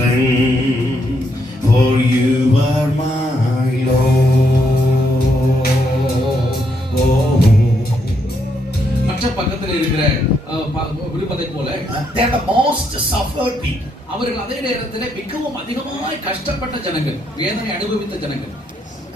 strength, for you are my Lord. மற்ற பக்கத்தில் இருக்கிற விருப்பத்தை போல they are the most suffered people. அவர்கள் அதே நேரத்தில் மிகவும் அதிகமாய் கஷ்டப்பட்ட ஜனங்கள், வேதனை அனுபவித்த ஜனங்கள்.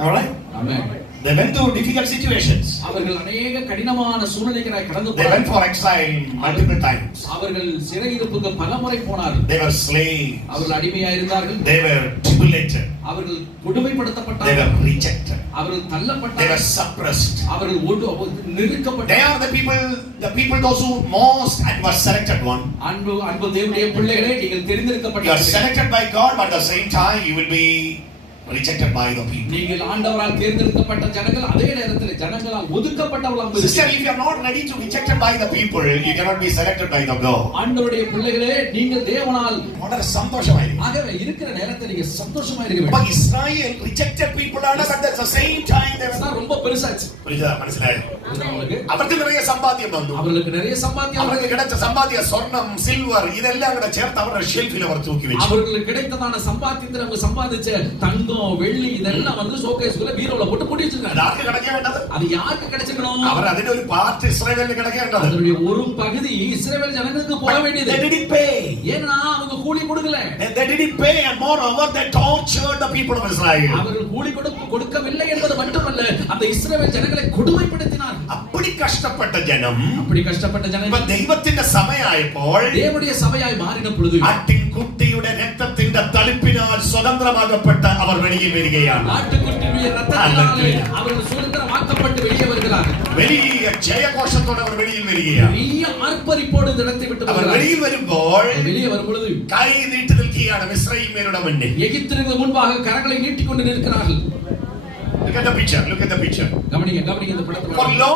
All right? Amen. They went through difficult situations. அவர்கள் அநேக கடினமான சூழ்நிலைகளை கடந்து They went for exile multiple times. அவர்கள் சிறையிருப்புக்கு பலமுறை போனார்கள். They were slaves. அவர்கள் அடிமையாக இருந்தார்கள். They were tribulated. அவர்கள் They கொடுமைப்படுத்தப்பட்டார்கள். were rejected. அவர்கள் They தள்ளப்பட்டார்கள். were suppressed. அவர்கள் They நிறுத்தப்பட்டார்கள். are the people those who most and were selected one. அன்பு தேவனுடைய பிள்ளைகளே, நீங்கள் You are தெரிந்திருக்கப்பட்டீர்கள். selected by God, but at the same time you will be rejected by the people. நீங்கள் ஆண்டவரால் தேர்ந்தெடுக்கப்பட்ட ஜனங்கள், அதே நேரத்தில் ஜனங்களால் ஒதுக்கப்பட்டவர்களாக Sister, if you are not ready to be rejected by the people, you cannot be selected by the God. ஆண்டவருடைய பிள்ளைகளே, நீங்கள் தேவனால் വളരെ സന്തോഷമായിരിക്കും. ஆகவே இருக்கிற நேரத்தில் நீங்க சந்தோஷமா இருக்க வேண்டும். But Israel rejected people ആണ്, but at the same time they were ரொம்ப பெருசாச்சு. മനസ്സിലായോ? அவங்களுக்கு അവർക്ക് நிறைய സമ്പാദ്യം വന്നു. அவர்களுக்கு நிறைய சம்பாத்தியம், അവർക്ക് கிடைச்ச സമ്പാദ്യം സ്വർണം സിൽവർ ഇതെല്ലാം കൂടെ ചേർത്ത് അവരുടെ ഷെൽഫിൽ അവർ തൂക്കി വെച്ചു. அவர்களுக்கு கிடைத்ததான சம்பாத்தியத்தை அவங்க சம்பாதிச்ச தங்கம் வெள்ளி இதெல்லாம் வந்து ஷோகேஸ்ல பீரோல போட்டு பூட்டி வச்சிருக்காங்க. ആർക്ക് കിടക്കേണ്ടത്? அது யாருக்கு கிடைச்சிருக்கணும்? അവർ അതിന്റെ ഒരു പാർട്ട് ഇസ്രായേലിന് കിടക്കേണ്ടത്. அதனுடைய ஒரு பகுதி இஸ்ரவேல் ஜனங்களுக்கு போக வேண்டியது. They didn't pay. ஏன்னா அவங்க கூலி கொடுக்கல. They didn't pay, and moreover they tortured the people of Israel. அவர்கள் கூலி கொடுக்கவில்லை என்பது மட்டுமல்ல, அந்த இஸ்ரவேல் ஜனங்களை கொடுமைப்படுத்தினார். அப்படி கஷ்டப்பட்ட ஜனம், அப்படி கஷ்டப்பட்ட இப்ப ஜனங்கள் ദൈവത്തിന്റെ സമയമായപ്പോൾ தேவனுடைய சபையாய் மாறின பொழுது ആട്ടിൻകുട്ടിയുടെ രക്തത്തിന്റെ തളിപ്പിനാൽ സ്വതന്ത്രമാകപ്പെട്ട അവർ വെളിയിൽ വരികയാണ്. ஆட்டுக்குட்டியுடைய இரத்தத்தினாலே அவர்கள் சுதந்திரமாக்கப்பட்டு வெளியே வருகிறார்கள். വലിയ ജയഘോഷത്തോടെ അവർ വെളിയിൽ വരികയാണ്. பெரிய ஆர்ப்பரிப்போடு இந்த இடத்தை விட்டு അവർ வருகிறார்கள். വെളിയിൽ വരുമ്പോൾ வெளியே வரும் பொழுது കൈ നീട്ടി നിൽക്കുകയാണ് മിസ്രയീമ്യരുടെ മുന്നിൽ. எகிப்திற்கு முன்பாக கரங்களை நீட்டிக்கொண்டு நிற்கிறார்கள். Look at the picture. Look at the picture. கவனிங்க இந்த படத்தை. For long